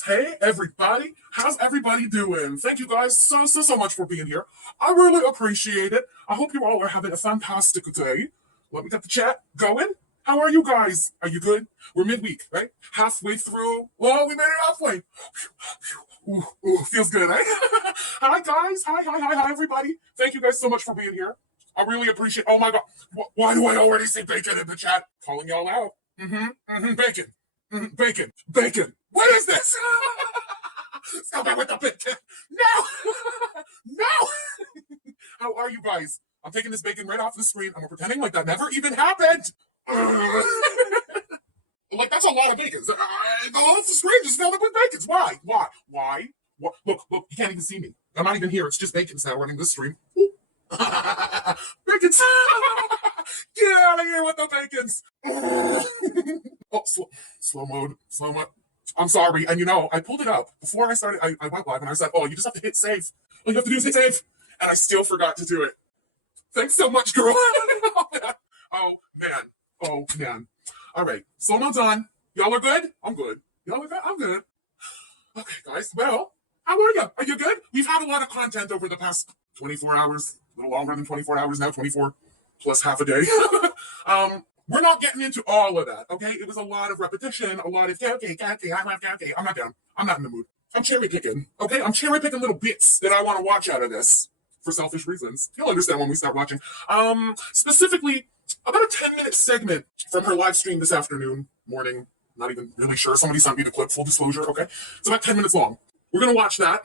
girls. Hey, everybody. How's everybody doing? Thank you guys so much for being here. I really appreciate it. I hope you all are having a fantastic day. Let me get the chat going. How are you guys? Are you good? We're midweek, right? Halfway through. Well, we made it halfway. Ooh, feels good, eh? Hi, guys. Hi, everybody. Thank you guys so much for being here. I really appreciate. Oh my God, why do I already see bacon in the chat? Calling y'all out. Bacon. Bacon. What is this? Stop it with the bacon. No. No. How are you guys? I'm taking this bacon right off the screen and we're pretending like that never even happened. Like, that's a lot of bacons. Go off the screen, just filled up with bacons. Why? What? Look, you can't even see me. I'm not even here. It's just bacons now running this stream. Bacons! Get out of here with the bacons! Oh, slow mode. I'm sorry. And I pulled it up before I started. I went live and I said, oh, you just have to hit save. All you have to do is hit save. And I still forgot to do it. Thanks so much, girl. Oh, man. All right. Slow mode's on. Y'all are good? I'm good. Y'all are good? I'm good. Okay, guys. Well, how are you? Are you good? We've had a lot of content over the past 24 hours. A little longer than 24 hours now. 24 plus half a day. We're not getting into all of that, okay? It was a lot of repetition, a lot of, okay, I'm not down. I'm not in the mood. I'm cherry picking, okay? I'm cherry picking little bits that I want to watch out of this for selfish reasons. You'll understand when we start watching. Specifically, about a 10-minute segment from her live stream this morning. Not even really sure. Somebody sent me the clip, full disclosure, okay? It's about 10 minutes long. We're going to watch that.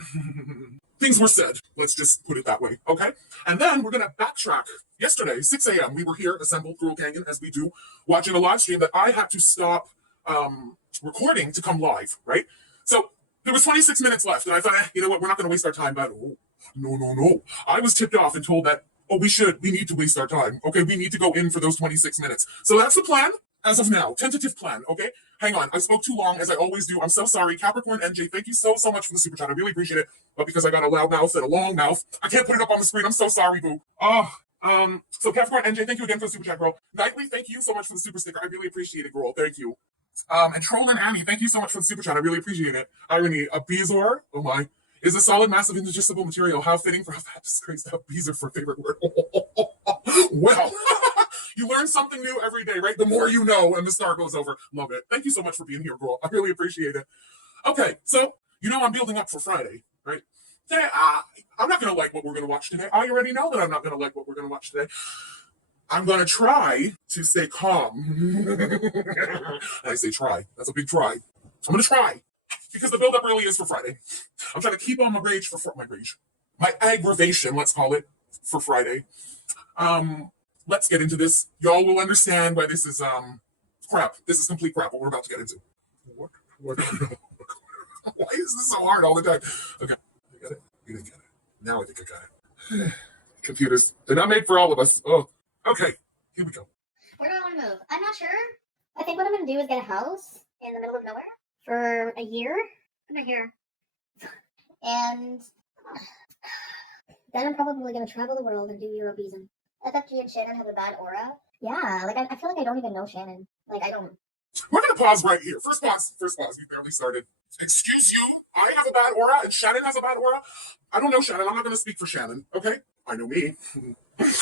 Things were said. Let's just put it that way, okay? And then we're going to backtrack. Yesterday, 6 a.m., we were here, assembled, Gorl Canyon, as we do, watching a live stream that I had to stop recording to come live, right? So there was 26 minutes left, and I thought, you know what, we're not going to waste our time. But no. I was tipped off and told that, we need to waste our time, okay? We need to go in for those 26 minutes. So that's the plan. As of now, tentative plan, okay? Hang on, I spoke too long, as I always do. I'm so sorry. Capricorn NJ, thank you so much for the super chat. I really appreciate it. But because I got a loud mouth and a long mouth, I can't put it up on the screen. I'm so sorry, boo. So Capricorn NJ, thank you again for the super chat, girl. Nightly, thank you so much for the super sticker. I really appreciate it, girl. Thank you. And Trollin Annie, thank you so much for the super chat. I really appreciate it. Irony, a Beezor, oh my, is a solid, massive, indigestible material. How fitting for a fat disgrace to have Beezor for a favorite word. Well. You learn something new every day, right? The more you know, and the star goes over. Love it. Thank you so much for being here, girl. I really appreciate it. Okay, so I'm building up for Friday, right? Today, I'm not going to like what we're going to watch today. I already know that I'm not going to like what we're going to watch today. I'm going to try to stay calm. I say try. That's a big try. I'm going to try. Because the build-up really is for Friday. I'm trying to keep on my aggravation, let's call it, for Friday. Let's get into this. Y'all will understand why this is crap. This is complete crap, what we're about to get into. What? Why is this so hard all the time? Okay, I got it. You didn't get it. Now I think I got it. Computers, they're not made for all of us. Oh, okay, here we go. Where do I want to move? I'm not sure. I think what I'm going to do is get a house in the middle of nowhere for a year. I'm not here. And then I'm probably going to travel the world and do Eurobeism. FFG and Shannon have a bad aura. Yeah, like I feel like I don't even know Shannon. Like I don't. We're gonna pause right here. First pause. We barely started. Excuse you. I have a bad aura and Shannon has a bad aura. I don't know Shannon. I'm not gonna speak for Shannon. Okay. I know me.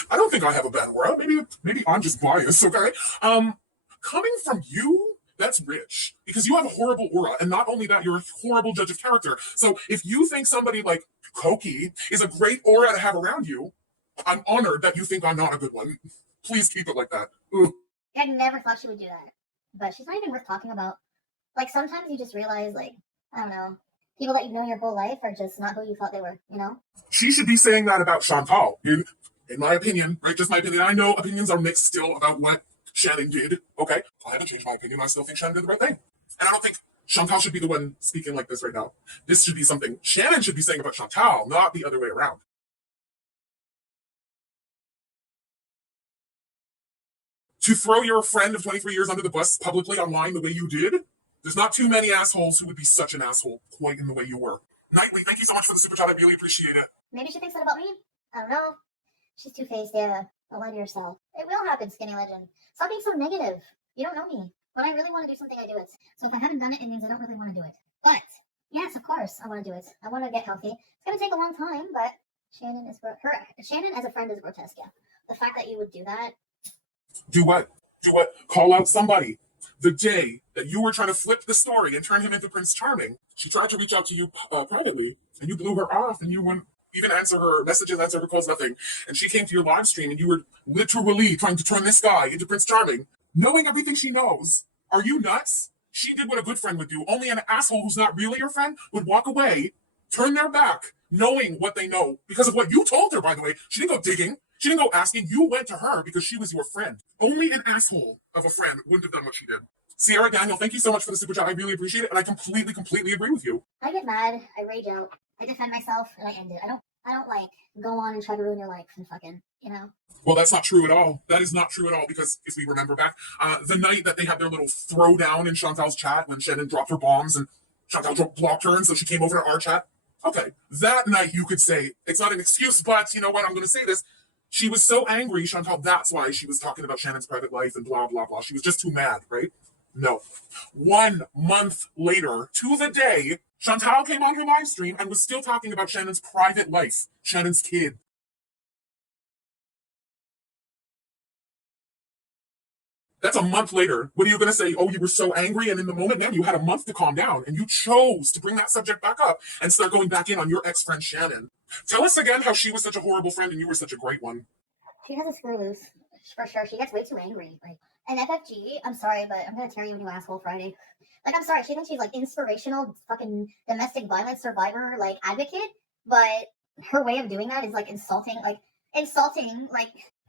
I don't think I have a bad aura. Maybe I'm just biased. Okay. Coming from you, that's rich because you have a horrible aura, and not only that, you're a horrible judge of character. So if you think somebody like Koki is a great aura to have around you, I'm honored that you think I'm not a good one. Please keep it like that. Ooh. I never thought she would do that. But she's not even worth talking about. Like, sometimes you just realize, like, I don't know, people that you've known your whole life are just not who you thought they were, you know? She should be saying that about Chantal. In my opinion, right? Just my opinion. I know opinions are mixed still about what Shannon did, okay? I haven't changed my opinion. I still think Shannon did the right thing. And I don't think Chantal should be the one speaking like this right now. This should be something Shannon should be saying about Chantal, not the other way around. To throw your friend of 23 years under the bus publicly online the way you did, there's not too many assholes who would be such an asshole quite in the way you were. Nightly, thank you so much for the super chat. I really appreciate it. Maybe she thinks that about me. I don't know. She's two-faced, yeah. Don't lie to yourself. It will happen, Skinny Legend. Stop being so negative. You don't know me. When I really want to do something, I do it. So if I haven't done it, it means I don't really want to do it. But Yes, of course. I want to do it. I want to get healthy. It's gonna take a long time, but Shannon as a friend is grotesque. Yeah, the fact that you would do that. Do what? Do what? Call out somebody. The day that you were trying to flip the story and turn him into Prince Charming, she tried to reach out to you privately, and you blew her off, and you wouldn't even answer her messages, answer her calls, nothing. And she came to your live stream, and you were literally trying to turn this guy into Prince Charming, knowing everything she knows. Are you nuts? She did what a good friend would do. Only an asshole who's not really your friend would walk away, turn their back, knowing what they know because of what you told her, by the way. She didn't go digging. She didn't go asking. You went to her because she was your friend. Only an asshole of a friend wouldn't have done what she did. Sierra Daniel, thank you so much for the super chat. I really appreciate it, and I completely agree with you. I get mad, I rage out, I defend myself, and I end it. I don't like go on and try to ruin your life and fucking, you know. Well, that's not true at all. That is not true at all, because if we remember back, the night that they had their little throwdown in Chantal's chat when Shannon dropped her bombs and Chantal blocked her, and so she came over to our chat. Okay, that night you could say, it's not an excuse, but you know what, I'm going to say this. She was so angry, Chantal, that's why she was talking about Shannon's private life and blah, blah, blah. She was just too mad, right? No. 1 month later, to the day, Chantal came on her live stream and was still talking about Shannon's private life, Shannon's kid. That's a month later. What are you going to say? Oh, you were so angry, and in the moment, man, you had a month to calm down, and you chose to bring that subject back up and start going back in on your ex-friend Shannon. Tell us again how she was such a horrible friend and you were such a great one. She has a screw loose, for sure. She gets way too angry. Like, and FFG, I'm sorry, but I'm going to tear you a new asshole Friday. Like, I'm sorry, she thinks she's, like, inspirational fucking domestic violence survivor, like, advocate, but her way of doing that is, like, insulting,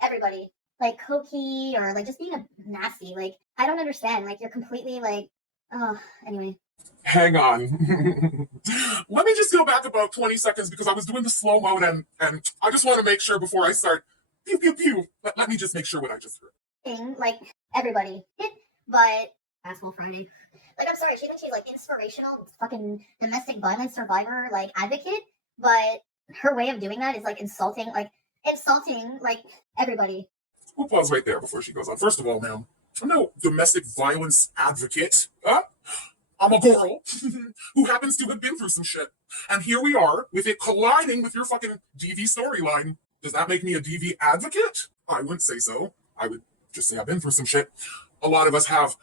everybody. Like, cokey or, like, just being a nasty. Like, I don't understand. Like, you're completely, like, oh, anyway. Hang on. Let me just go back about 20 seconds because I was doing the slow mode and I just want to make sure before I start, pew, pew, pew. Let me just make sure what I just heard. Like, everybody. But, asshole Friday. Like, I'm sorry, she thinks she's, like, inspirational fucking domestic violence survivor, like, advocate, but her way of doing that is, like, insulting, everybody. We'll pause right there before she goes on. First of all, ma'am, I'm no domestic violence advocate. I'm a girl who happens to have been through some shit. And here we are with it colliding with your fucking DV storyline. Does that make me a DV advocate? I wouldn't say so. I would just say I've been through some shit. A lot of us have.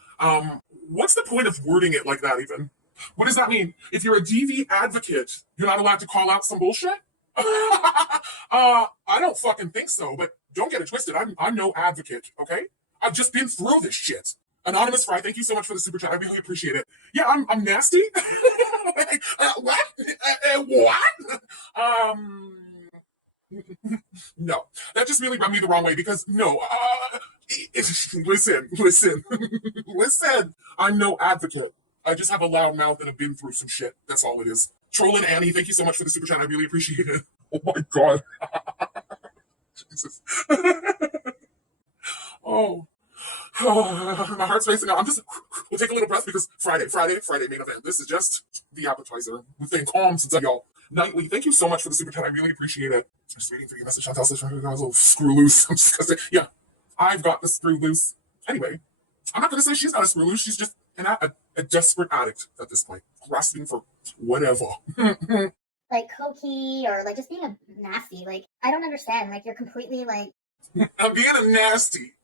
What's the point of wording it like that even? What does that mean? If you're a DV advocate, you're not allowed to call out some bullshit? I don't fucking think so, but don't get it twisted. I'm no advocate, okay? I've just been through this shit. Anonymous Fry, thank you so much for the super chat. I really appreciate it. Yeah, I'm nasty. What? What? No, that just really rubbed me the wrong way because no. Listen. Listen. I'm no advocate. I just have a loud mouth and have been through some shit. That's all it is. Trollin' Annie, thank you so much for the super chat. I really appreciate it. Oh my god. Jesus. Oh. My heart's racing now. We'll take a little breath because Friday main event. This is just the appetizer. We've been calm since y'all. Nightly, thank you so much for the super chat. I really appreciate it. I'm just waiting for your message. Chantal says, I was a little screw loose. I'm just gonna say, yeah, I've got the screw loose. Anyway, I'm not gonna say she's not a screw loose. She's just a desperate addict at this point, grasping for whatever. Like cokey or like just being a nasty. Like, I don't understand. Like, you're completely like. I'm being a nasty.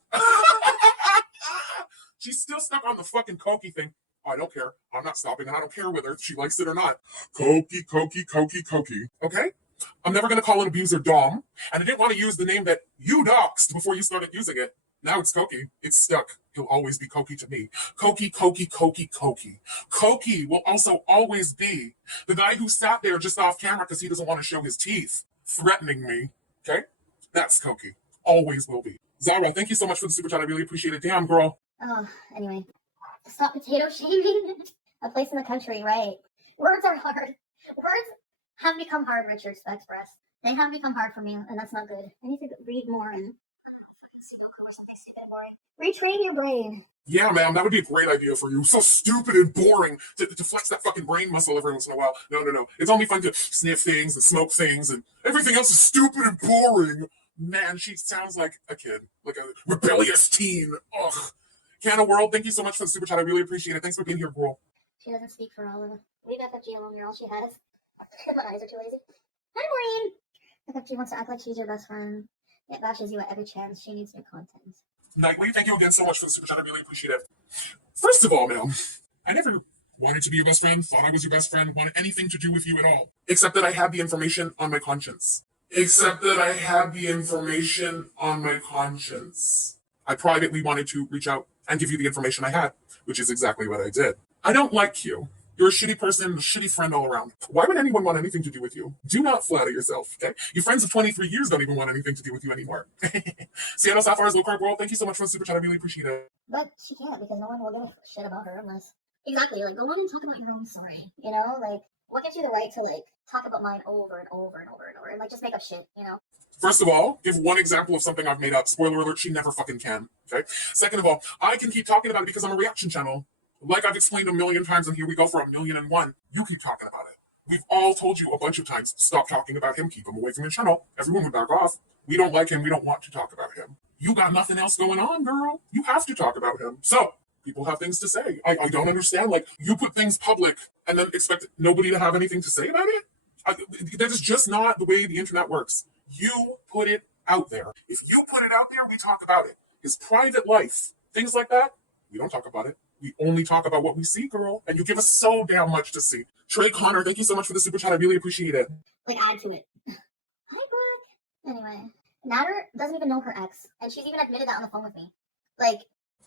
She's still stuck on the fucking cokey thing. I don't care. I'm not stopping, and I don't care whether she likes it or not. Cokey. Okay? I'm never going to call an abuser Dom, and I didn't want to use the name that you doxed before you started using it. Now it's Cokey. It's stuck. He'll always be Cokey to me. Cokey. Cokey will also always be the guy who sat there just off camera because he doesn't want to show his teeth, threatening me. Okay? That's Cokey. Always will be. Zara, thank you so much for the super chat. I really appreciate it. Damn, girl. Oh, anyway. Stop potato shaming. A place in the country, right? Words are hard. Words have become hard, Richard, to express. They have become hard for me, and that's not good. I need to read more and retrain your brain. Yeah, ma'am, that would be a great idea for you. So stupid and boring to flex that fucking brain muscle every once in a while. No. It's only fun to sniff things and smoke things, and everything else is stupid and boring. Man, she sounds like a kid, like a rebellious teen. Ugh. Canna World, thank you so much for the super chat. I really appreciate it. Thanks for being here, girl. She doesn't speak for all of Leave FFG alone, you're all she has. My eyes are too lazy. Hi, Maureen! FFG wants to act like she's your best friend. It bashes you at every chance. She needs new content. Nightly, thank you again so much for the super chat. I really appreciate it. First of all, ma'am, I never wanted to be your best friend, thought I was your best friend, wanted anything to do with you at all. Except that I had the information on my conscience. I privately wanted to reach out and give you the information I had, which is exactly what I did. I don't like you. You're a shitty person, a shitty friend all around. Why would anyone want anything to do with you? Do not flatter yourself, okay? Your friends of 23 years don't even want anything to do with you anymore. Seattle Sapphire's Low Carb World, thank you so much for the super chat. I really appreciate it. But she can't because no one will give a shit about her unless... Exactly, like, go on and talk about your own story, you know? Like, what gives you the right to, like, talk about mine over and over and over and over and, like, just make up shit, you know? First of all, give one example of something I've made up. Spoiler alert, she never fucking can, okay? Second of all, I can keep talking about it because I'm a reaction channel. Like I've explained a million times, and here we go for 1,000,001. You keep talking about it. We've all told you a bunch of times, stop talking about him, keep him away from the channel. Everyone would back off. We don't like him, we don't want to talk about him. You got nothing else going on, girl. You have to talk about him. So, people have things to say. I don't understand, like, you put things public and then expect nobody to have anything to say about it? That is just not the way the internet works. You put it out there. If you put it out there, we talk about it. His private life, things like that, we don't talk about it. We only talk about what we see, girl. And you give us so damn much to see. Trey Connor, thank you so much for the super chat. I really appreciate it. Like, add to it. Hi, Brooke. Anyway, Natter doesn't even know her ex, and she's even admitted that on the phone with me. Like...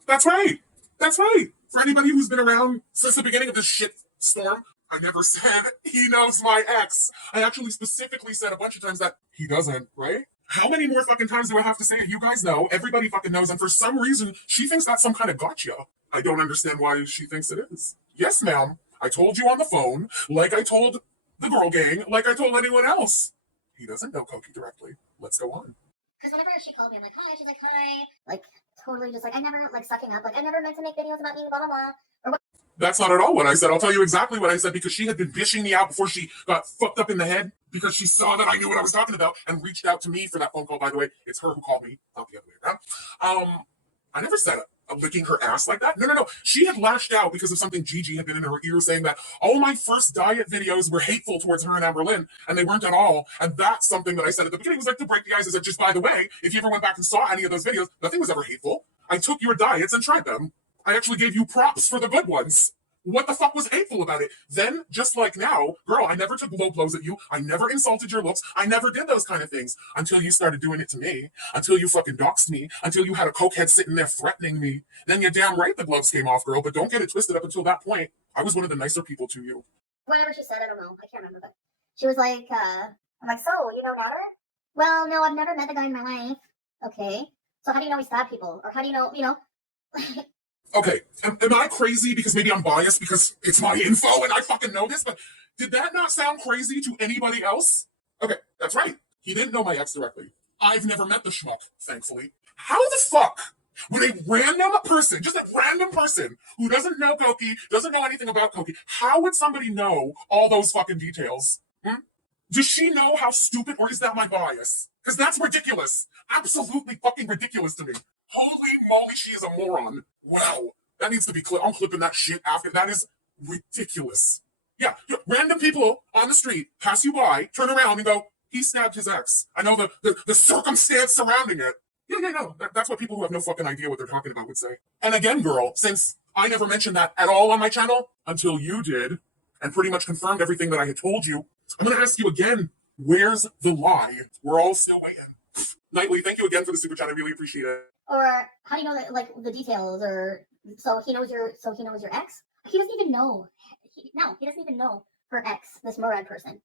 That's right. That's right. For anybody who's been around since the beginning of this shit storm, I never said he knows my ex. I actually specifically said a bunch of times that he doesn't, right? How many more fucking times do I have to say it? You guys know. Everybody fucking knows. And for some reason, she thinks that's some kind of gotcha. I don't understand why she thinks it is. Yes, ma'am. I told you on the phone, like I told the girl gang, like I told anyone else. He doesn't know Koki directly. Let's go on. Because whenever she called me, I'm like, hi, she's like, hi. Like, totally just like, I never, like, sucking up. Like, I never meant to make videos about me, blah, blah, blah. Or what? That's not at all what I said. I'll tell you exactly what I said because she had been dishing me out before she got fucked up in the head because she saw that I knew what I was talking about and reached out to me for that phone call. By the way, it's her who called me, not the other way around. I never said licking her ass like that. No. She had lashed out because of something Gigi had been in her ear saying that all my first diet videos were hateful towards her and Amber Lynn, and they weren't at all. And that's something that I said at the beginning was like to break the ice. I said, just by the way, if you ever went back and saw any of those videos, nothing was ever hateful. I took your diets and tried them. I actually gave you props for the good ones. What the fuck was hateful about it? Then, just like now, girl, I never took low blows at you. I never insulted your looks. I never did those kind of things until you started doing it to me, until you fucking doxed me, until you had a cokehead sitting there threatening me. Then you're damn right the gloves came off, girl, but don't get it twisted. Up until that point, I was one of the nicer people to you. Whatever she said, I don't know. I can't remember, but she was like, I'm like, so, you know Natter? Well, no, I've never met the guy in my life. Okay. So how do you know he stabbed people? Or how do you know? Okay, am I crazy because maybe I'm biased because it's my info and I fucking know this, but did that not sound crazy to anybody else? Okay, that's right. He didn't know my ex directly. I've never met the schmuck, thankfully. How the fuck would a random person, just a random person who doesn't know Koki, doesn't know anything about Koki, how would somebody know all those fucking details? Does she know how stupid, or is that my bias? Because that's ridiculous. Absolutely fucking ridiculous to me. Holy moly, she is a moron. Wow. That needs to be clipped. I'm clipping that shit after. That is ridiculous. Yeah, random people on the street pass you by, turn around and go, he stabbed his ex. I know the circumstance surrounding it. No. That's what people who have no fucking idea what they're talking about would say. And again, girl, since I never mentioned that at all on my channel until you did, and pretty much confirmed everything that I had told you, I'm going to ask you again, where's the lie? We're all still waiting. Nightly, thank you again for the super chat. I really appreciate it. Or how do you know that, like, the details? Or so he knows your ex? He doesn't even know. He doesn't even know her ex, this Murad person.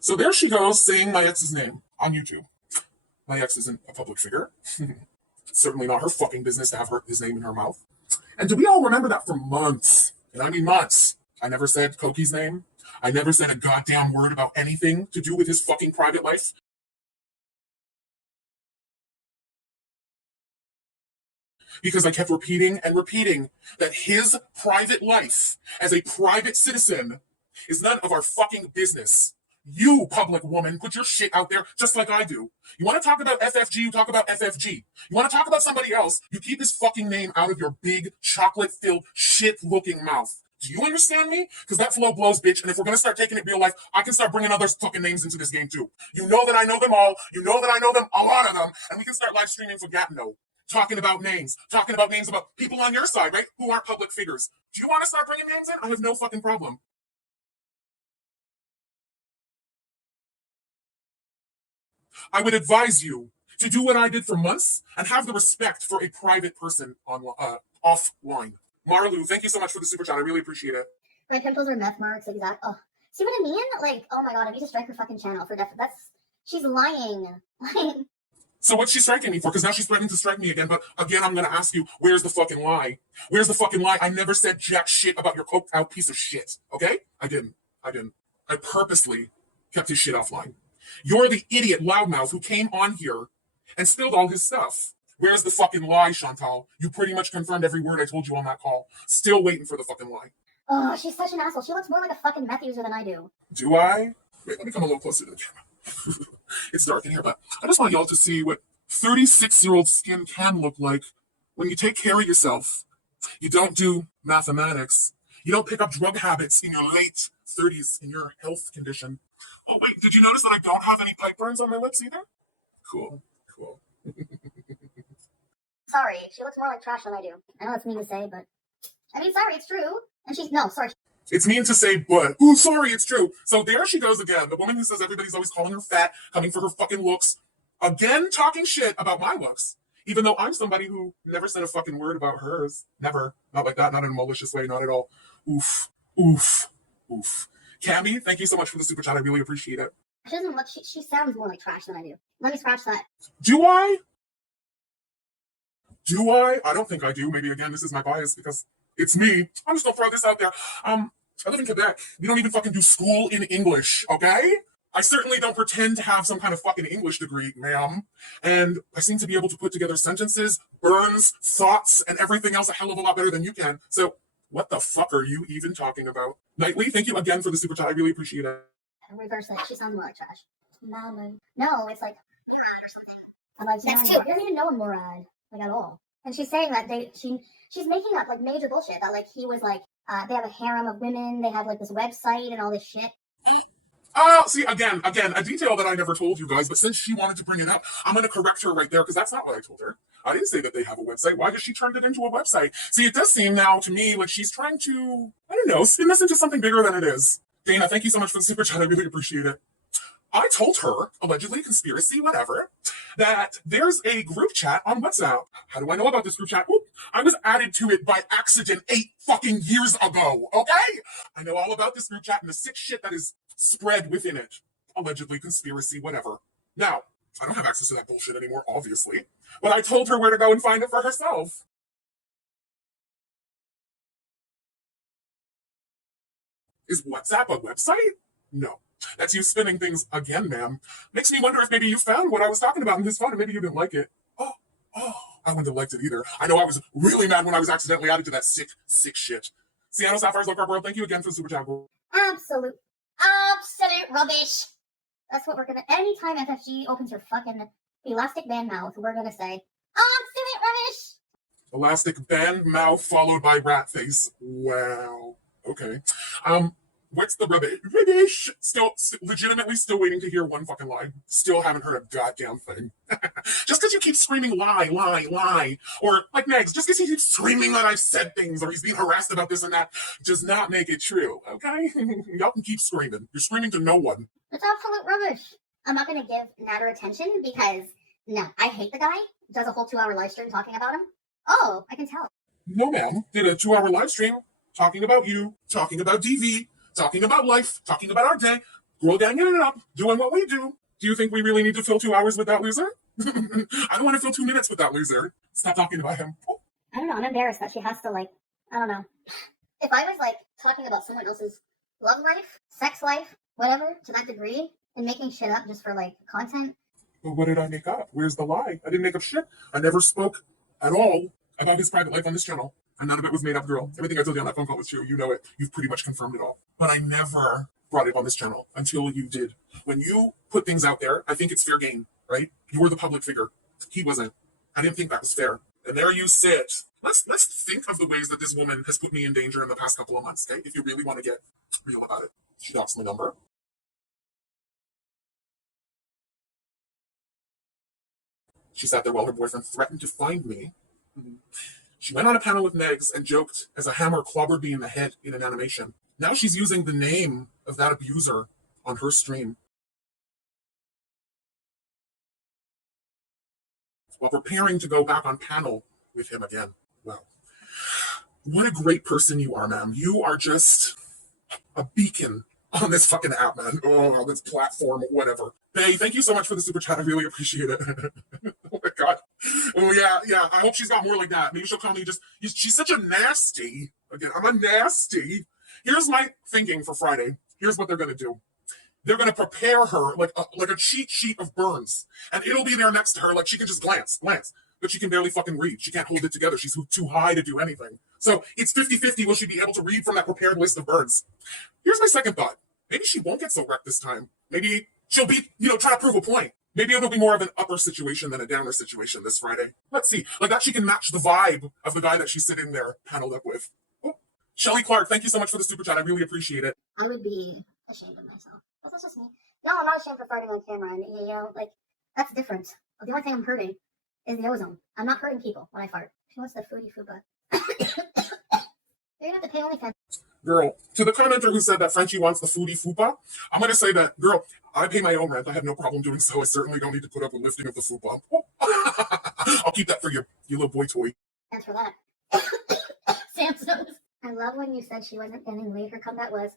So there she goes saying my ex's name on YouTube. My ex isn't a public figure. It's certainly not her fucking business to have his name in her mouth. And do we all remember that for months? And I mean months. I never said Koki's name. I never said a goddamn word about anything to do with his fucking private life. Because I kept repeating and repeating that his private life as a private citizen is none of our fucking business. You, public woman, put your shit out there just like I do. You want to talk about FFG, you talk about FFG. You want to talk about somebody else, you keep his fucking name out of your big, chocolate-filled, shit-looking mouth. Do you understand me? Because that flow blows, bitch. And if we're going to start taking it real life, I can start bringing other fucking names into this game, too. You know that I know them all. You know that I know them, a lot of them. And we can start live streaming for Gatineau. Talking about names about people on your side, right? Who aren't public figures. Do you want to start bringing names in? I have no fucking problem. I would advise you to do what I did for months and have the respect for a private person on offline. Marlu, thank you so much for the super chat. I really appreciate it. My pimples are meth marks, exact. Oh, see what I mean? Like, oh my god, I need to strike her fucking channel for she's lying. So what's she striking me for? Because now she's threatening to strike me again. But again, I'm going to ask you, where's the fucking lie? Where's the fucking lie? I never said jack shit about your coked out piece of shit. Okay? I didn't. I purposely kept his shit offline. You're the idiot loudmouth who came on here and spilled all his stuff. Where's the fucking lie, Chantal? You pretty much confirmed every word I told you on that call. Still waiting for the fucking lie. Oh, she's such an asshole. She looks more like a fucking meth user than I do. Do I? Wait, let me come a little closer to the camera. It's dark in here, but I just want y'all to see what 36-year-old skin can look like when you take care of yourself. You don't do mathematics. You don't pick up drug habits in your late 30s in your health condition. Oh, wait, did you notice that I don't have any pipe burns on my lips either? Cool. Sorry, she looks more like trash than I do. I know it's mean to say, but I mean, sorry, it's true. And sorry. It's mean to say, but, ooh, sorry, it's true. So there she goes again. The woman who says everybody's always calling her fat, coming for her fucking looks. Again, talking shit about my looks. Even though I'm somebody who never said a fucking word about hers. Never. Not like that. Not in a malicious way. Not at all. Oof. Cammy, thank you so much for the super chat. I really appreciate it. She doesn't look, she sounds more like trash than I do. Let me scratch that. Do I? I don't think I do. Maybe, again, this is my bias because it's me. I'm just gonna throw this out there. I live in Quebec. We don't even fucking do school in English, okay? I certainly don't pretend to have some kind of fucking English degree, ma'am. And I seem to be able to put together sentences, burns, thoughts, and everything else a hell of a lot better than you can. So what the fuck are you even talking about? Nightly, thank you again for the super chat. I really appreciate it. Reverse it. She sounds more like trash. No, it's like I'm like, That's you don't even know a Murad, like, at all. And she's saying that she's making up like major bullshit that like he was like they have a harem of women, they have like this website and all this shit. Oh, see, again, a detail that I never told you guys, but since she wanted to bring it up, I'm going to correct her right there because that's not what I told her. I didn't say that they have a website. Why does she turn it into a website? See, it does seem now to me like she's trying to, I don't know, spin this into something bigger than it is. Dana, thank you so much for the super chat. I really appreciate it. I told her, allegedly conspiracy, whatever, that there's a group chat on WhatsApp. How do I know about this group chat? Oop, I was added to it by accident 8 fucking years ago, okay? I know all about this group chat and the sick shit that is spread within it. Allegedly conspiracy, whatever. Now, I don't have access to that bullshit anymore, obviously, but I told her where to go and find it for herself. Is WhatsApp a website? No. That's you spinning things again, ma'am. Makes me wonder if maybe you found what I was talking about in this phone and maybe you didn't like it. Oh, I wouldn't have liked it either. I know I was really mad when I was accidentally added to that sick shit. Seattle Sapphires, Local World, thank you again for the super chat. Absolute rubbish. That's what we're gonna. Anytime FFG opens her fucking elastic band mouth, we're gonna say absolute rubbish. Elastic band mouth followed by rat face. Wow. Okay. What's the rubbish? Still, legitimately still waiting to hear one fucking lie. Still haven't heard a goddamn thing. Just because you keep screaming lie, or like Megs, just because he keeps screaming that I've said things or he's being harassed about this and that, does not make it true, okay? Y'all can keep screaming. You're screaming to no one. It's absolute rubbish. I'm not gonna give Natter attention because, no, I hate the guy. Does a whole 2-hour live stream talking about him. Oh, I can tell. No, ma'am. Did a 2-hour live stream talking about you, talking about DV, talking about life, talking about our day, girl ganging it up, doing what we do. Do you think we really need to fill 2 hours with that loser? I don't want to fill 2 minutes with that loser. Stop talking about him. I don't know. I'm embarrassed that she has to, like, I don't know. If I was, like, talking about someone else's love life, sex life, whatever, to that degree, and making shit up just for, like, content. Well, what did I make up? Where's the lie? I didn't make up shit. I never spoke at all about his private life on this channel. And none of it was made up, girl. Everything I told you on that phone call was true. You know it. You've pretty much confirmed it all. But I never brought it up on this channel until you did. When you put things out there, I think it's fair game, right? You were the public figure. He wasn't. I didn't think that was fair. And there you sit. Let's think of the ways that this woman has put me in danger in the past couple of months, okay? If you really want to get real about it. She doxed my number. She sat there while her boyfriend threatened to find me. She went on a panel with Megs and joked as a hammer clobbered me in the head in an animation. Now she's using the name of that abuser on her stream while preparing to go back on panel with him again. Well, what a great person you are, ma'am. You are just a beacon on this fucking app, man. Oh, on this platform, whatever. Hey, thank you so much for the super chat. I really appreciate it. Oh my god. Oh yeah. I hope she's got more like that. Maybe she'll call me she's such a nasty. Again, I'm a nasty. Here's my thinking for Friday. Here's what they're gonna do. They're gonna prepare her like a cheat sheet of burns, and it'll be there next to her, like she can just glance. But she can barely fucking read. She can't hold it together. She's too high to do anything. So it's 50-50. Will she be able to read from that prepared list of burns? Here's my second thought. Maybe she won't get so wrecked this time. Maybe she'll be, try to prove a point. Maybe it'll be more of an upper situation than a downer situation this Friday. Let's see. Like that she can match the vibe of the guy that she's sitting there paneled up with. Oh. Shelly Clark, thank you so much for the super chat. I really appreciate it. I would be ashamed of myself. That's just me. No, I'm not ashamed for farting on camera. And, that's different. The only thing I'm hurting is the ozone. I'm not hurting people when I fart. She wants the foodie fupa. You're going to have to pay OnlyFans. Girl, to the commenter who said that Frenchie wants the foodie fupa, I'm going to say that, girl, I pay my own rent. I have no problem doing so. I certainly don't need to put up with lifting of the fupa. I'll keep that for your little boy toy. Thanks for that. Sam's nose. I love when you said she wasn't getting laid. Her comeback was,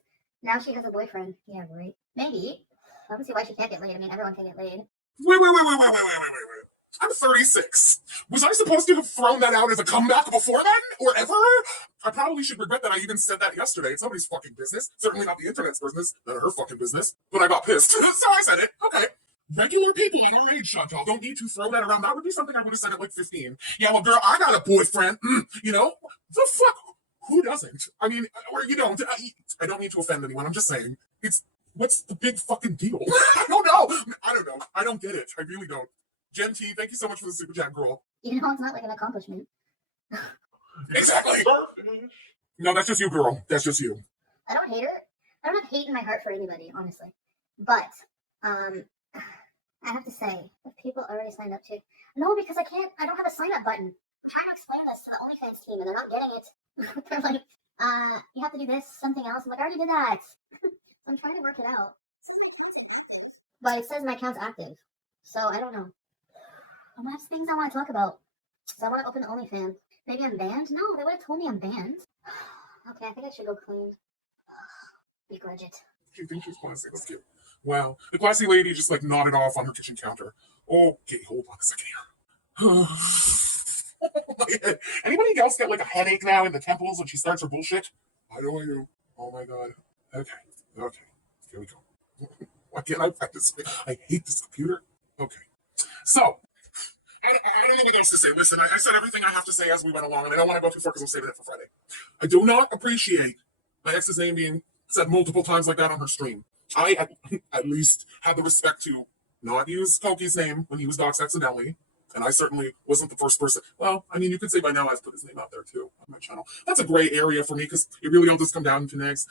now she has a boyfriend. Yeah, right. Maybe. I don't see why she can't get laid. I mean, everyone can get laid. Wait. I'm 36. Was I supposed to have thrown that out as a comeback before then? Or ever? I probably should regret that I even said that yesterday. It's nobody's fucking business. Certainly not the internet's business. None of her fucking business. But I got pissed. So I said it. Okay. Regular people in our age, Chantal, don't need to throw that around. That would be something I would have said at like 15. Yeah, well, girl, I got a boyfriend. The fuck? Who doesn't? I mean, or you don't. I don't need to offend anyone. I'm just saying. What's the big fucking deal? I don't know. I don't get it. I really don't. Jen T, thank you so much for the super chat, girl. It's not like an accomplishment. Exactly. No, that's just you, girl. That's just you. I don't hate her. I don't have hate in my heart for anybody, honestly. But, I have to say, if people already signed up to... No, because I don't have a sign-up button. I'm trying to explain this to the OnlyFans team, and they're not getting it. They're like, you have to do this, something else. I'm like, I already did that. So I'm trying to work it out. But it says my account's active. So I don't know. I have things I want to talk about. So I want to open the OnlyFans. Maybe I'm banned? No, they would have told me I'm banned. Okay, I think I should go clean. Begrudge it. She thinks she's classy. That's cute. Wow. The classy lady just nodded off on her kitchen counter. Okay, hold on a second here. Anybody else get a headache now in the temples when she starts her bullshit? I don't know. Oh my god. Okay. Here we go. Why can't I practice? I hate this computer. Okay. So, I don't know what else to say. Listen, I said everything I have to say as we went along, and I don't want to go too far because I'm saving it for Friday. I do not appreciate my ex's name being said multiple times like that on her stream. I at least had the respect to not use Koki's name when he was doxxed accidentally, and I certainly wasn't the first person. Well, I mean, you could say by now I've put his name out there too on my channel. That's a gray area for me because it really all just come down to next.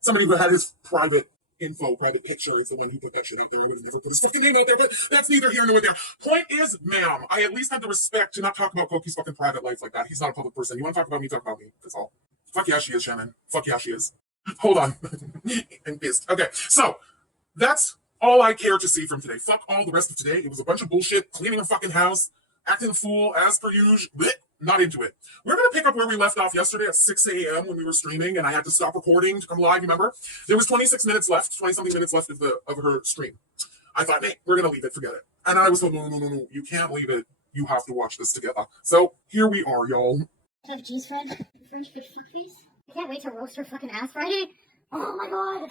Somebody who had his private picture is the one who put that shit out there. I would have never put his fucking name out there, but that's neither here nor there. Point is, ma'am, I at least had the respect to not talk about Koki's fucking private life like that. He's not a public person. You want to talk about me, talk about me. That's all. Fuck yeah, she is, Shannon. Fuck yeah, she is. Hold on. I'm pissed. Okay, so that's all I care to see from today. Fuck all the rest of today. It was a bunch of bullshit, cleaning a fucking house, acting a fool as per usual. Not into it. We're going to pick up where we left off yesterday at 6 a.m. when we were streaming, and I had to stop recording to come live, remember? There was 20-something minutes left of her stream. I thought, hey, we're going to leave it, forget it. And I was told, no, you can't leave it. You have to watch this together. So here we are, y'all. FG's friend, French fish fuckface. I can't wait to roast her fucking ass Friday. Oh my god.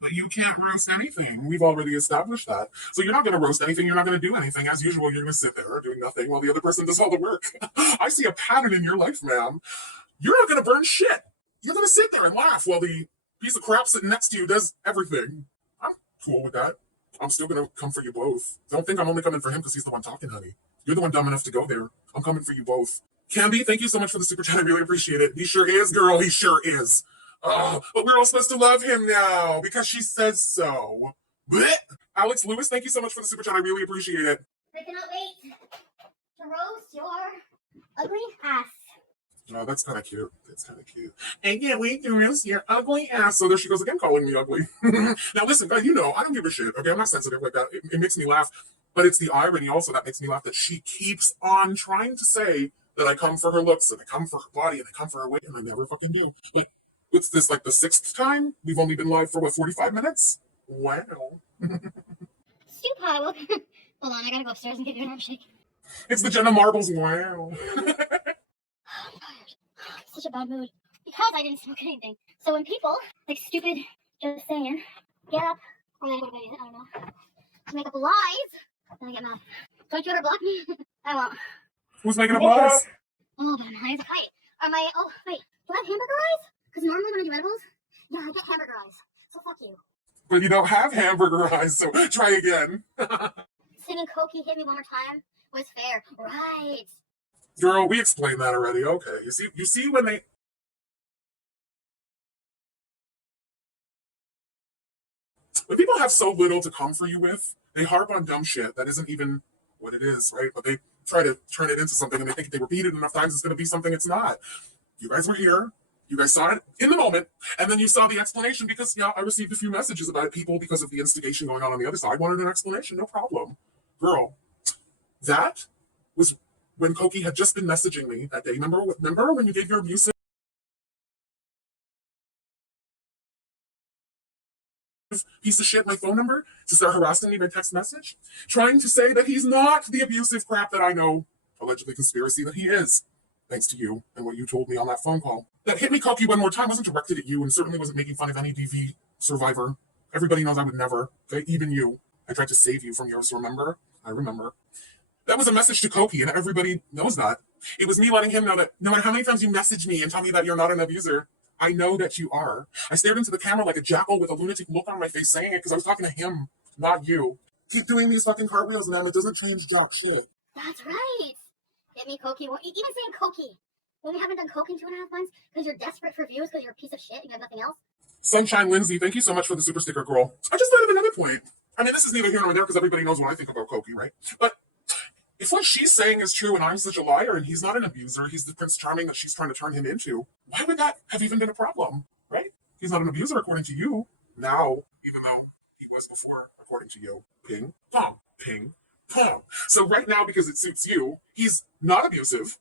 But you can't roast anything. We've already established that. So you're not going to roast anything. You're not going to do anything. As usual, you're going to sit there doing nothing while the other person does all the work. I see a pattern in your life, ma'am. You're not going to burn shit. You're going to sit there and laugh while the piece of crap sitting next to you does everything. I'm cool with that. I'm still gonna come for you both. Don't think I'm only coming for him because he's the one talking, honey. You're the one dumb enough to go there. I'm coming for you both. Candy, thank you so much for the super chat. I really appreciate it. He sure is, girl. He sure is. Oh, but we're all supposed to love him now because she says so. Blech. Alex Lewis, thank you so much for the super chat. I really appreciate it. I cannot wait to roast your ugly ass. Oh, that's kind of cute. That's kind of cute. I can't wait to roast your ugly ass. So there she goes again, calling me ugly. Now listen, guys, you know I don't give a shit. Okay, I'm not sensitive like that. It makes me laugh, but it's the irony also that makes me laugh that she keeps on trying to say that I come for her looks and I come for her body and I come for her weight, and I never fucking do. But what's this, like the 6th time? We've only been live for what, 45 minutes? Wow. Stupid. Hold on, I gotta go upstairs and get you an arm shake. It's the Jenna Marbles. Wow. I'm tired. Such a bad mood because I didn't smoke anything. So when people like stupid, just saying, get up, or I don't know, to make up lies, then I get mad. Don't you ever block me? I won't. Who's making up lies? Oh, but my eyes are tight. Oh, wait, do I have hamburger eyes? Because normally when I do edibles, yeah, I get hamburger eyes. So fuck you. But you don't have hamburger eyes, so try again. Singing Cokie Hit Me One More Time was fair. Right. Girl, we explained that already. Okay. You see when people have so little to come for you with, they harp on dumb shit that isn't even what it is, right? But they try to turn it into something, and they think if they repeat it enough times, it's going to be something it's not. You guys were here. You guys saw it in the moment, and then you saw the explanation because, yeah, I received a few messages about it. People, because of the instigation going on the other side, wanted an explanation. No problem. Girl, that was when Cokie had just been messaging me that day. Remember when you gave your abusive piece of shit my phone number to start harassing me by text message? Trying to say that he's not the abusive crap that I know, allegedly conspiracy, that he is. Thanks to you and what you told me on that phone call. That Hit Me Cokie One More Time wasn't directed at you and certainly wasn't making fun of any DV survivor. Everybody knows I would never. Okay? Even you. I tried to save you from yours, remember? I remember. That was a message to Cokie, and everybody knows that. It was me letting him know that no matter how many times you message me and tell me that you're not an abuser, I know that you are. I stared into the camera like a jackal with a lunatic look on my face saying it because I was talking to him, not you. Keep doing these fucking cartwheels, man. It doesn't change jack shit. That's right. Hit me, Cokie. Even saying Cokie. When we haven't done Coke in 2.5 months because you're desperate for views because you're a piece of shit and you have nothing else. Sunshine Lindsay, thank you so much for the super sticker, girl. I just thought of another point. I mean, this is neither here nor there because everybody knows what I think about Cokie, right? But if what she's saying is true and I'm such a liar and he's not an abuser, he's the Prince Charming that she's trying to turn him into, why would that have even been a problem, right? He's not an abuser according to you. Now, even though he was before, according to you. Ping, pong, ping, pong. So right now, because it suits you, he's not abusive.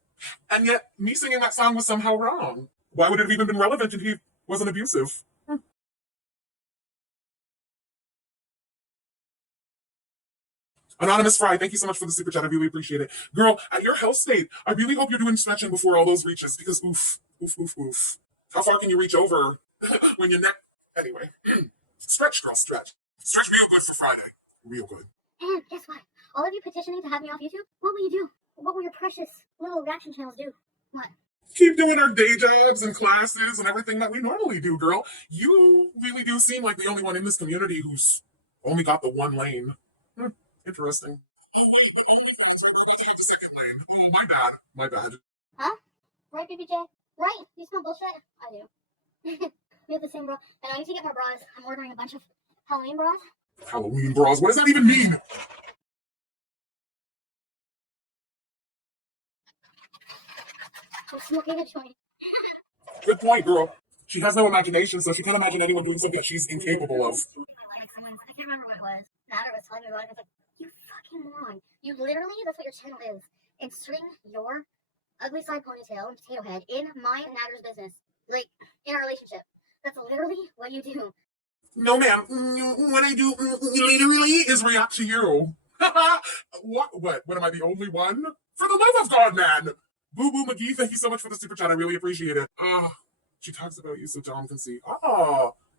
And yet, me singing that song was somehow wrong. Why would it have even been relevant if he wasn't abusive? Anonymous Fry, thank you so much for the super chat. I really appreciate it. Girl, at your health state, I really hope you're doing stretching before all those reaches because oof, oof, oof, oof. How far can you reach over when your neck... Anyway, stretch, girl, stretch. Stretch real good for Friday. Real good. And guess what? All of you petitioning to have me off YouTube, what will you do? What will your precious little reaction channels do? What? Keep doing our day jobs and classes and everything that we normally do, girl. You really do seem like the only one in this community who's only got the one lane. Interesting. Second lane. Oh, my bad. Huh? Right, BBJ? Right. You smell bullshit? I do. We have the same bra. And I need to get more bras. I'm ordering a bunch of Halloween bras. Halloween bras? What does that even mean? I'm smoking a joint. Good point, girl. She has no imagination, so she can't imagine anyone doing something that she's incapable of. I can't remember what it was. Matter was telling me about it. I was like, you fucking moron. You literally, that's what your channel is. Insert your ugly side ponytail and potato head in my and Natter's business. Like, in our relationship. That's literally what you do. No, ma'am. What I do literally is react to you. What? What, am I the only one? For the love of God, man! Boo Boo McGee, thank you so much for the super chat. I really appreciate it. She talks about you so Dom can see.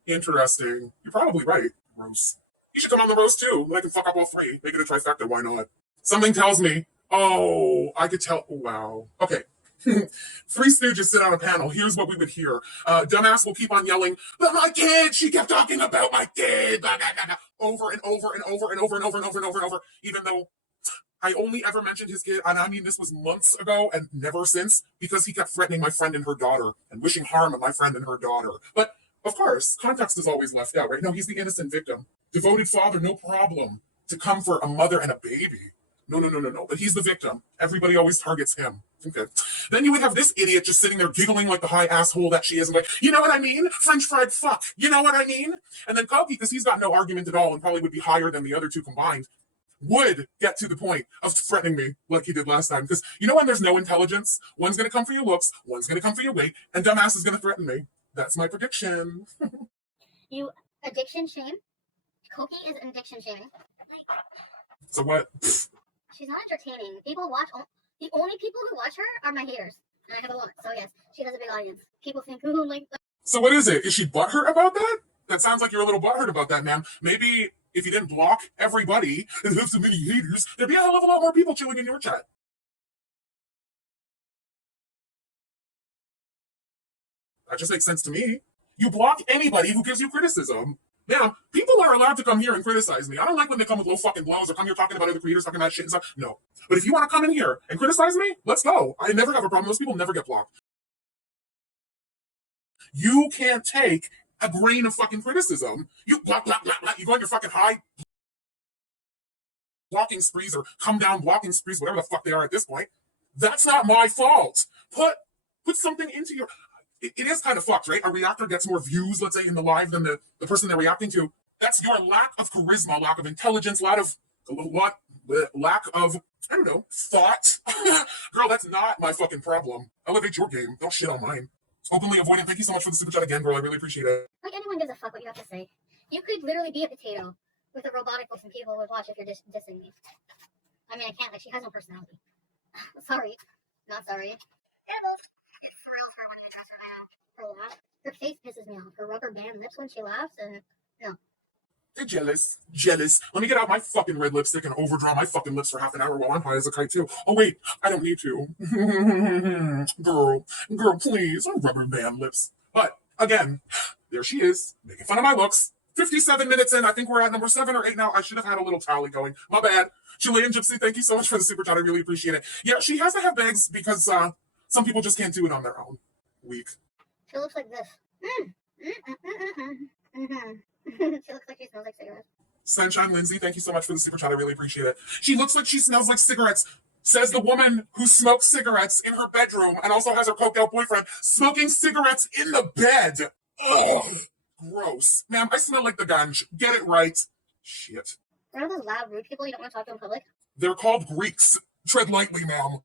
Interesting. You're probably right. Gross. You should come on the roast too. I can fuck up all three. Make it a trifecta. Why not? Something tells me. Oh, I could tell. Wow. Okay. Three Stooges sit on a panel. Here's what we would hear. Dumbass will keep on yelling, but my kid, she kept talking about my kid, blah, blah, blah, blah, over and over and over and over and over and over and over and over, even though I only ever mentioned his kid, and I mean this was months ago and never since, because he kept threatening my friend and her daughter and wishing harm on my friend and her daughter. But, of course, context is always left out, right? No, he's the innocent victim. Devoted father, no problem to come for a mother and a baby. No. But he's the victim. Everybody always targets him. Okay. Then you would have this idiot just sitting there giggling like the high asshole that she is and like, you know what I mean? French fried fuck. You know what I mean? And then Koki, because he's got no argument at all and probably would be higher than the other two combined, would get to the point of threatening me like he did last time. Because you know when there's no intelligence, one's going to come for your looks, one's going to come for your weight, and dumbass is going to threaten me. That's my prediction. You addiction shame? Koki is addiction shaming. So what? She's not entertaining. People watch. The only people who watch her are my haters. And I have a lot. So yes, she has a big audience. People think, ooh, like. So what is it? Is she butthurt about that? That sounds like you're a little butthurt about that, ma'am. Maybe if you didn't block everybody and have so many haters, there'd be a hell of a lot more people chilling in your chat. That just makes sense to me. You block anybody who gives you criticism. Now, people are allowed to come here and criticize me. I don't like when they come with low fucking blows or come here talking about other creators, talking about shit and stuff. No. But if you want to come in here and criticize me, let's go. I never have a problem. Those people never get blocked. You can't take a grain of fucking criticism. You block. You go on your fucking high blocking sprees or come down blocking sprees, whatever the fuck they are at this point. That's not my fault. Put something into your... It is kind of fucked, right? A reactor gets more views, let's say, in the live than the person they're reacting to. That's your lack of charisma, lack of intelligence, lack of, I don't know, thought. Girl, that's not my fucking problem. Elevate your game. Don't shit on mine. Openly avoidant. Thank you so much for the super chat again, girl. I really appreciate it. Like, anyone gives a fuck what you have to say. You could literally be a potato with a robotic voice and people would watch if you're dissing me. I mean, I can't. Like, she has no personality. Sorry. Not sorry. Her face pisses me off. Her rubber band lips when she laughs, and no. They're jealous. Let me get out my fucking red lipstick and overdraw my fucking lips for half an hour while I'm high as a kite too. Oh wait, I don't need to. Girl, please, rubber band lips. But again, there she is, making fun of my looks. 57 minutes in, I think we're at number 7 or 8 now. I should have had a little tally going. My bad. Chilean Gypsy, thank you so much for the super chat. I really appreciate it. Yeah, she has to have bags because some people just can't do it on their own. Weak. She looks like this. She looks like she smells like cigarettes. Sunshine Lindsay, thank you so much for the super chat. I really appreciate it. She looks like she smells like cigarettes, says the woman who smokes cigarettes in her bedroom and also has her coked out boyfriend smoking cigarettes in the bed. Ugh. Gross. Ma'am, I smell like the ganj. Get it right. Shit. They're those loud, rude people you don't want to talk to in public. They're called Greeks. Tread lightly, ma'am.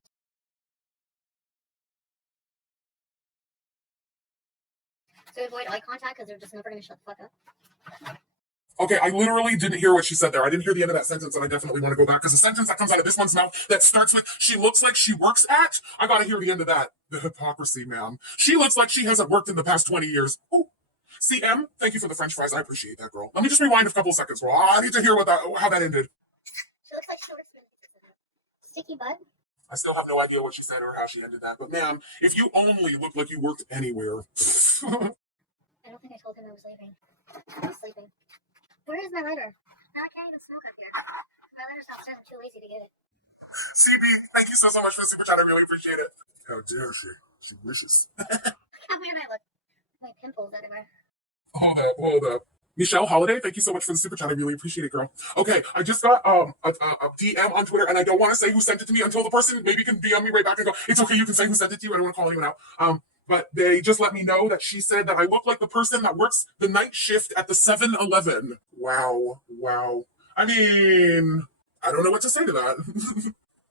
To avoid eye contact because they're just never going to shut the fuck up. Okay, I literally didn't hear what she said there. I didn't hear the end of that sentence, and I definitely want to go back, because the sentence that comes out of this one's mouth that starts with, she looks like she works at, I gotta hear the end of that. The hypocrisy, ma'am. She looks like she hasn't worked in the past 20 years. Oh, CM, thank you for the french fries. I appreciate that, girl. Let me just rewind a couple seconds, girl. I need to hear how that ended. She looks like she works in sticky butt. I still have no idea what she said or how she ended that, but ma'am, if you only look like you worked anywhere. I don't think I told him I was leaving. I was sleeping. Where is my lighter? Now I can't even smoke up here. My lighter's downstairs. I'm too lazy to get it. CB, thank you so much for the super chat. I really appreciate it. How dare she? She wishes. How weird I look. My pimples everywhere. Hold up. Michelle Holiday, thank you so much for the super chat. I really appreciate it, girl. Okay, I just got a DM on Twitter, and I don't want to say who sent it to me until the person maybe can DM me right back and go, it's okay, you can say who sent it to you. I don't want to call anyone out. But they just let me know that she said that I look like the person that works the night shift at the 7-Eleven. Wow. I mean, I don't know what to say to that.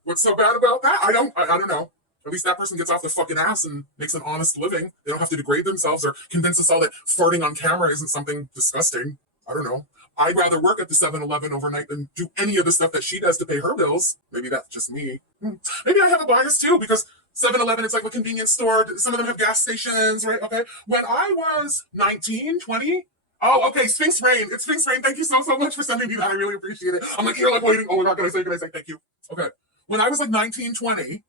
What's so bad about that? I don't know. At least that person gets off the fucking ass and makes an honest living. They don't have to degrade themselves or convince us all that farting on camera isn't something disgusting. I don't know. I'd rather work at the 7-Eleven overnight than do any of the stuff that she does to pay her bills. Maybe that's just me. Maybe I have a bias too, because 7-Eleven, it's like a convenience store. Some of them have gas stations, right? Okay. When I was 19, 20. Oh, okay. Sphinx Rain. It's Sphinx Rain. Thank you so much for sending me that. I really appreciate it. I'm like, you're like waiting. Oh my God, can I say thank you? Okay. When I was like 19, 20,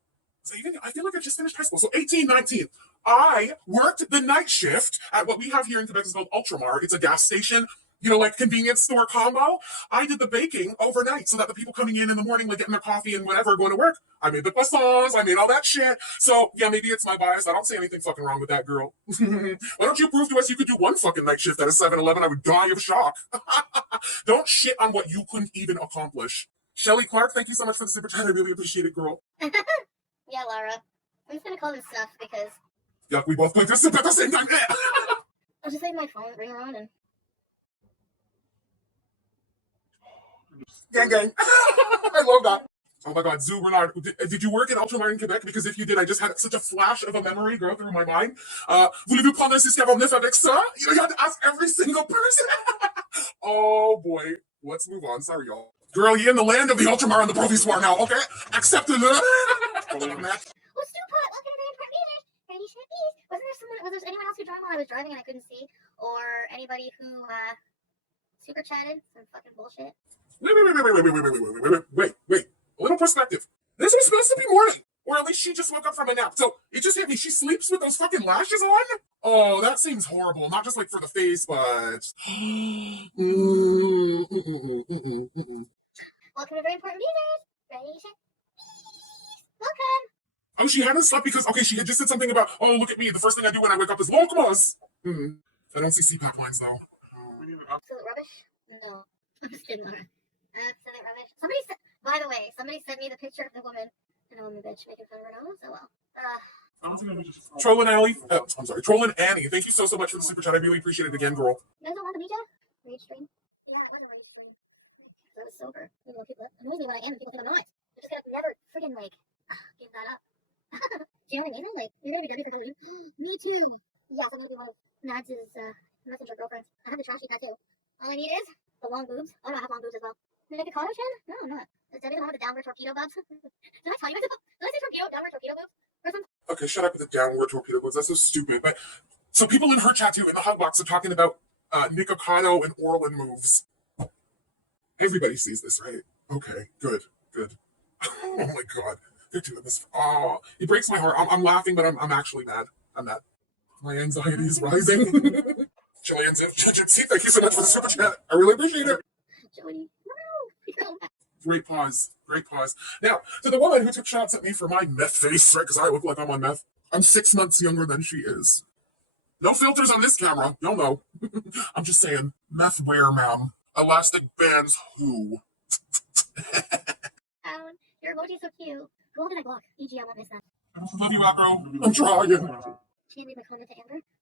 So even, I feel like I just finished high school. So 18, 19. I worked the night shift at what we have here in Quebec is called Ultramar. It's a gas station, you know, like convenience store combo. I did the baking overnight so that the people coming in the morning, like getting their coffee and whatever, going to work, I made the croissants, I made all that shit. So yeah, maybe it's my bias. I don't see anything fucking wrong with that, girl. Why don't you prove to us you could do one fucking night shift at a 7-Eleven? I would die of shock. Don't shit on what you couldn't even accomplish. Shelly Clark, thank you so much for the super chat. I really appreciate it, girl. Yeah, Laura. I'm just gonna call this stuff because Yuck, we both clicked this at the same time. I'll just leave my phone ring around and Gang, gang. I love that. Oh my God, Zoo Renard, did you work in Ultramar in Quebec? Because if you did, I just had such a flash of a memory go through my mind. Voulez-vous prendre un 649 avec ça? You know, you had to ask every single person. Oh boy, let's move on. Sorry, y'all. Girl, you're in the land of the Ultramar and the Provisoire now, okay? Accept it. Oh, Stupid! Welcome to the important music. Ready, set, please. Was there anyone else who joined while I was driving and I couldn't see, or anybody who super chatted some fucking bullshit? Wait. A little perspective. This was supposed to be morning. Or at least she just woke up from a nap. So it just hit me. She sleeps with those fucking lashes on? Oh, that seems horrible. Not just like for the face, but. Welcome to very important music. Ready, set, please. Welcome. Oh, she hadn't slept because, okay, she had just said something about, oh, look at me. The first thing I do when I wake up is Lokmas. I don't see CPAP lines, though. Absolute rubbish? No. I'm just kidding, Laura. Absolute rubbish. Somebody said, by the way, somebody sent me the picture of the woman. And I'm a bitch making fun of her nose. Oh, well. Trollin' Alley. I'm sorry. Trollin' Annie. Thank you so much for the super chat. I really appreciate it again, girl. You guys don't want the media? Rage stream? Yeah, it was a rage stream. I was sober. You know, people, it annoys me when I am and people think I'm not. I'm just gonna never friggin' like, give that up. Do you know what I mean? Like, you're gonna be dirty for Halloween. Me too. Yes, I'm gonna be one of Mads' messenger girlfriends. I have the trashy tattoo. All I need is the long boobs. Oh no, I have long boobs as well. Did I get Nikol chin? No, I'm not. Is Debbie the one with the downward torpedo boobs? Did I tell you? Did I say torpedo? Downward torpedo boobs? Or something? Okay, shut up with the downward torpedo boobs. That's so stupid. But so people in her chat too, in the hotbox, are talking about Nikocado and Orlin moves. Everybody sees this, right? Okay, good. Oh my God. They're doing this. Oh, it breaks my heart. I'm laughing, but I'm actually mad. I'm mad. My anxiety is rising. Jillian, thank you so much for the super chat. I really appreciate it. Jody, no. Great pause. Now, to the woman who took shots at me for my meth face, right? Because I look like I'm on meth. I'm 6 months younger than she is. No filters on this camera. Y'all know. I'm just saying. Meth where, ma'am? Elastic bands who? Your emoji's so cute. Go over that block. EG, I won't miss that. Love you, Acro. I'm trying. She made my comment to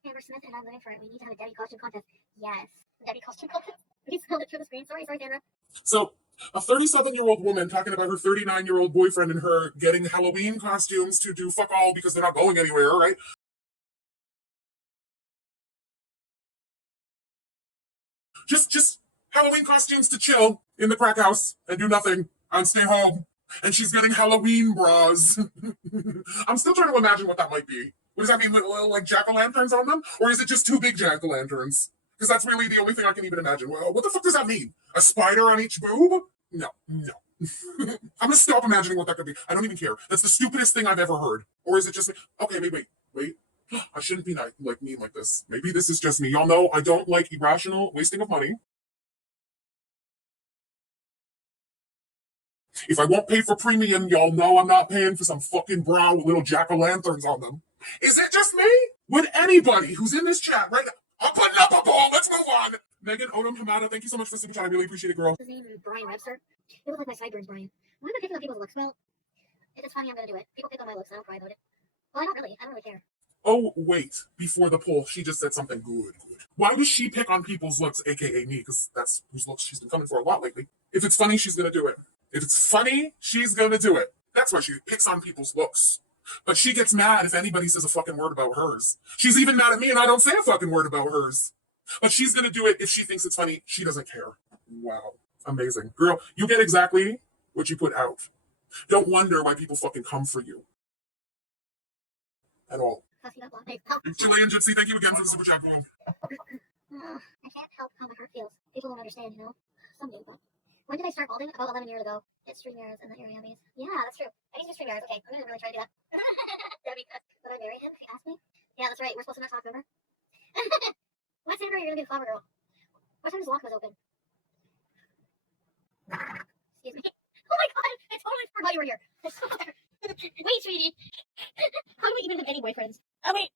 Amber Smith, and I'm living for it. We need to have a Debbie costume contest. Yes. Debbie costume contest. Please hold it through the screen. Sorry, Sandra. So, a 37-year-old woman talking about her 39-year-old boyfriend and her getting Halloween costumes to do fuck all because they're not going anywhere, right? Just Halloween costumes to chill in the crack house and do nothing and stay home. And she's getting Halloween bras. I'm still trying to imagine what that might be. What does that mean? Little, like jack-o'-lanterns on them? Or is it just 2 big jack-o'-lanterns? Because that's really the only thing I can even imagine. Well, what the fuck does that mean? A spider on each boob? No. I'm gonna stop imagining what that could be. I don't even care. That's the stupidest thing I've ever heard. Or is it just me? Okay, wait. I shouldn't be mean like this. Maybe this is just me. Y'all know I don't like irrational wasting of money. If I won't pay for premium, y'all know I'm not paying for some fucking bra with little jack-o'-lanterns on them. Is it just me? Would anybody who's in this chat right now, I'm putting up a ball, let's move on. Megan Odom Hamada, thank you so much for the super chat. I really appreciate it, girl. His name is Brian Webster. You look like my sideburns, Brian. Why am I picking on people's looks? Well, if it's funny, I'm gonna do it. People pick on my looks, I don't cry about it. Well, I don't really care. Oh, wait. Before the poll, she just said something good. Why does she pick on people's looks, aka me? Because that's whose looks she's been coming for a lot lately. If it's funny, she's gonna do it. If it's funny, she's gonna do it. That's why she picks on people's looks. But she gets mad if anybody says a fucking word about hers. She's even mad at me and I don't say a fucking word about hers. But she's gonna do it if she thinks it's funny. She doesn't care. Wow. Amazing. Girl, you get exactly what you put out. Don't wonder why people fucking come for you. At all. Chilean Gypsy, thank you again for the super chat, girl. I can't help how my heart feels. People don't understand, you know? Some do, but When did I start balding? About 11 years ago. It's StreamYards and the area base. Yeah, that's true. I need to do StreamYards. Okay, I'm gonna really try to do that. That'd be good. Would I marry him if he asked me? Yeah, that's right. We're supposed to not talk, remember? What Saturday are you gonna be the flower girl? What time does Lockwood open? Excuse me. Oh my god! I totally forgot you were here. Wait, sweetie. How do we even have any boyfriends? Oh, wait.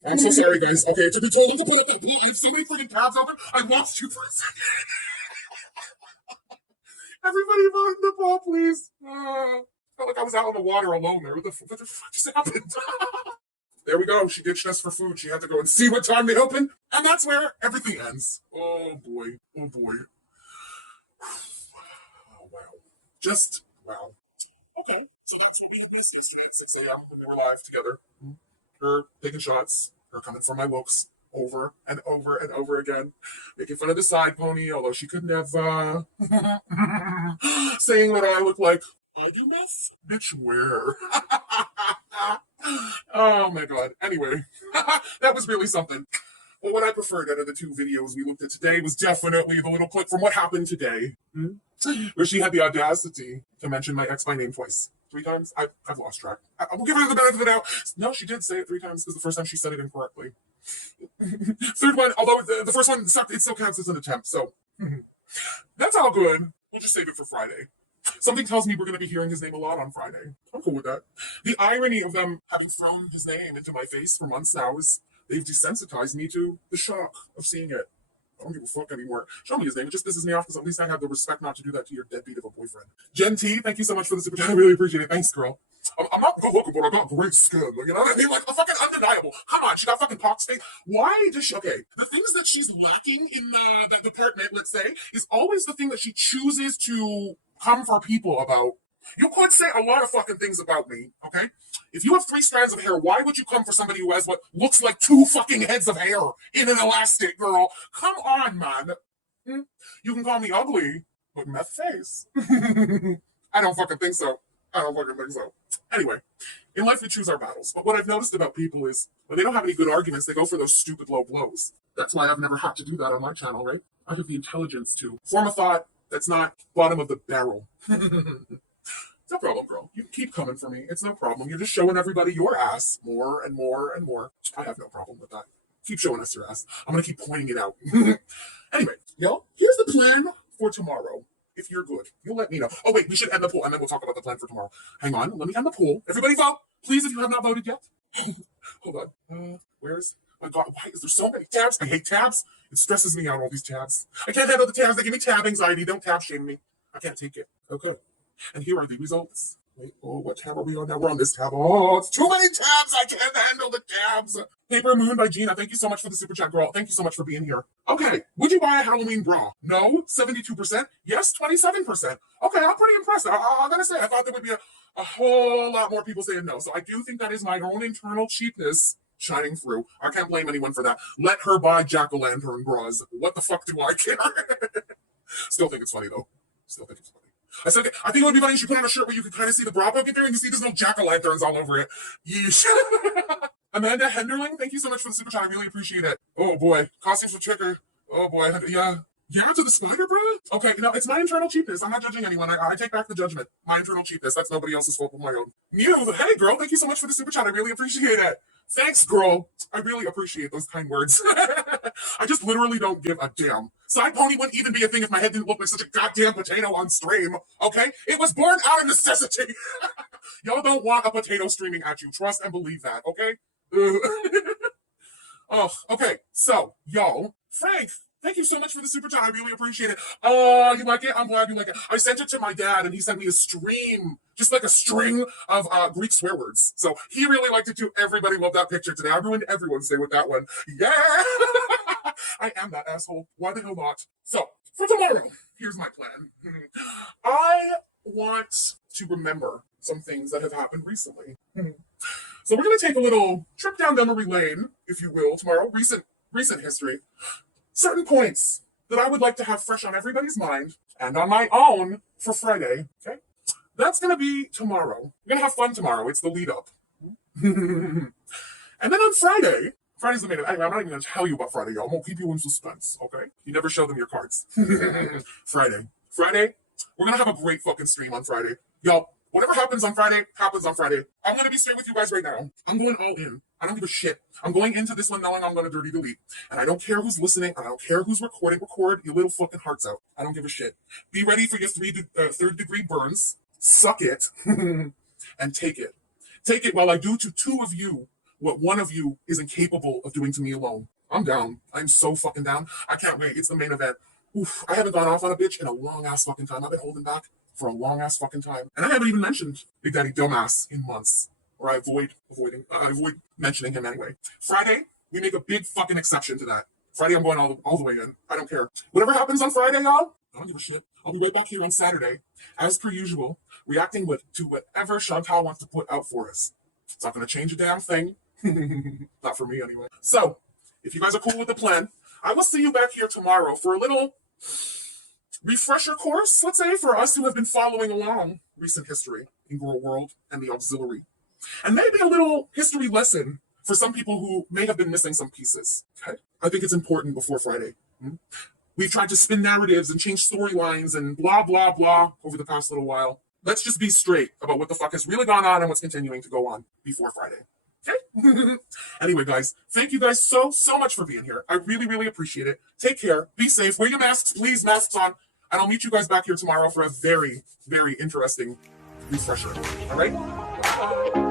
I'm so sorry, guys. Okay, to be told to put up that I have so many freaking tabs open, I lost you for a second. Everybody vote in the poll, please. Felt like I was out on the water alone there. What the fuck just happened? There we go. She ditched us for food. She had to go and see what time they open. And that's where everything ends. Oh, boy. Oh, boy. Oh, wow. Just, wow. Okay. So that's what we did yesterday at 6 a.m. when we were live together. Her taking shots. Her coming for my looks over and over and over again. Making fun of the side pony, although she could never. Saying that I look like, I do mess? Bitch, where? Oh my god. Anyway, that was really something. Well, what I preferred out of the two videos we looked at today was definitely the little clip from what happened today, where she had the audacity to mention my ex by name twice. 3 times? I've lost track. I will give her the benefit of the doubt. No, she did say it 3 times because the first time she said it incorrectly. Third one, although the first one sucked, it still counts as an attempt, so that's all good. We'll just save it for Friday. Something tells me we're going to be hearing his name a lot on Friday. I'm cool with that. The irony of them having thrown his name into my face for months now is they've desensitized me to the shock of seeing it. I don't give a fuck anymore. Show me his name. It just pisses me off because at least I have the respect not to do that to your deadbeat of a boyfriend. Jen T, thank you so much for the super chat. I really appreciate it. Thanks, girl. I'm not good looking, but I got great skin. You know what I mean? Like, a fucking undeniable. Come on, she got fucking pox stain. Why does she? Okay, the things that she's lacking in the department, let's say, is always the thing that she chooses to come for people about. You could say a lot of fucking things about me, okay? If you have 3 strands of hair, why would you come for somebody who has what looks like 2 fucking heads of hair in an elastic, girl? Come on, man. You can call me ugly, but meth face. I don't fucking think so. Anyway, in life we choose our battles. But what I've noticed about people is when they don't have any good arguments, they go for those stupid low blows. That's why I've never had to do that on my channel, right? I have the intelligence to form a thought that's not bottom of the barrel. No problem, girl. You keep coming for me. It's no problem. You're just showing everybody your ass more and more and more. I have no problem with that. Keep showing us your ass. I'm going to keep pointing it out. Anyway, yo, here's the plan for tomorrow. If you're good, you'll let me know. Oh, wait, we should end the poll, and then we'll talk about the plan for tomorrow. Hang on. Let me end the poll. Everybody vote. Please, if you have not voted yet. Hold on. Where's... My God, why is there so many tabs? I hate tabs. It stresses me out, all these tabs. I can't handle the tabs. They give me tab anxiety. Don't tab shame me. I can't take it. Okay. And here are the results. Wait, what tab are we on now? We're on this tab. Oh, it's too many tabs. I can't handle the tabs. Paper Moon by Gina. Thank you so much for the super chat, girl. Thank you so much for being here. Okay. Would you buy a Halloween bra? No. 72%. Yes. 27%. Okay. I'm pretty impressed. I'm going to say, I thought there would be a whole lot more people saying no. So I do think that is my own internal cheapness shining through. I can't blame anyone for that. Let her buy jack-o'-lantern bras. What the fuck do I care? Still think it's funny, though. I think it would be funny if she put on a shirt where you could kind of see the bra poking through and you see there's no jack-o'-lanterns all over it. Yeesh. Amanda Henderling, thank you so much for the super chat. I really appreciate it. Oh boy. Costumes for Tricker. Oh boy. Yeah. Yeah, to the spider, bro? Okay, it's my internal cheapness. I'm not judging anyone. I take back the judgment. My internal cheapness. That's nobody else's fault but my own. Mew, hey girl, thank you so much for the super chat. I really appreciate it. Thanks, girl. I really appreciate those kind words. I just literally don't give a damn. Side pony wouldn't even be a thing if my head didn't look like such a goddamn potato on stream, okay? It was born out of necessity. Y'all don't want a potato streaming at you. Trust and believe that, okay? Oh, okay. So, y'all, Frank, thank you so much for the super chat. I really appreciate it. You like it? I'm glad you like it. I sent it to my dad, and he sent me a stream, just like a string of Greek swear words. So he really liked it too. Everybody loved that picture today. I ruined everyone's day with that one. Yeah! I am that asshole. Why the hell not? So, for tomorrow, here's my plan. I want to remember some things that have happened recently. So we're going to take a little trip down memory lane, if you will, tomorrow. Recent history. Certain points that I would like to have fresh on everybody's mind and on my own for Friday. Okay? That's going to be tomorrow. We're going to have fun tomorrow. It's the lead up. And then on Friday, Friday's the main event. Anyway, I'm not even gonna tell you about Friday, y'all. I'm gonna keep you in suspense, okay? You never show them your cards. Friday. Friday, we're gonna have a great fucking stream on Friday. Y'all, whatever happens on Friday, happens on Friday. I'm gonna be straight with you guys right now. I'm going all in. I don't give a shit. I'm going into this one knowing I'm gonna dirty delete. And I don't care who's listening, and I don't care who's recording. Record your little fucking hearts out. I don't give a shit. Be ready for your third degree burns. Suck it. And take it. Take it while I do to two of you what one of you is incapable of doing to me alone. I'm down. I'm so fucking down. I can't wait. It's the main event. Oof, I haven't gone off on a bitch in a long ass fucking time. I've been holding back for a long ass fucking time. And I haven't even mentioned Big Daddy Dumbass in months. Or I avoid mentioning him anyway. Friday, we make a big fucking exception to that. Friday, I'm going all the way in. I don't care. Whatever happens on Friday, y'all, I don't give a shit. I'll be right back here on Saturday, as per usual, reacting to whatever Chantal wants to put out for us. It's not going to change a damn thing. Not for me, anyway. So, if you guys are cool with the plan, I will see you back here tomorrow for a little refresher course, let's say, for us who have been following along recent history in Gorl World and the auxiliary. And maybe a little history lesson for some people who may have been missing some pieces. Okay? I think it's important before Friday. We've tried to spin narratives and change storylines and blah, blah, blah over the past little while. Let's just be straight about what the fuck has really gone on and what's continuing to go on before Friday. Okay? Anyway, guys, thank you guys so much for being here. I really, really appreciate it. Take care. Be safe. Wear your masks, please. Masks on. And I'll meet you guys back here tomorrow for a very, very interesting refresher. All right? Bye.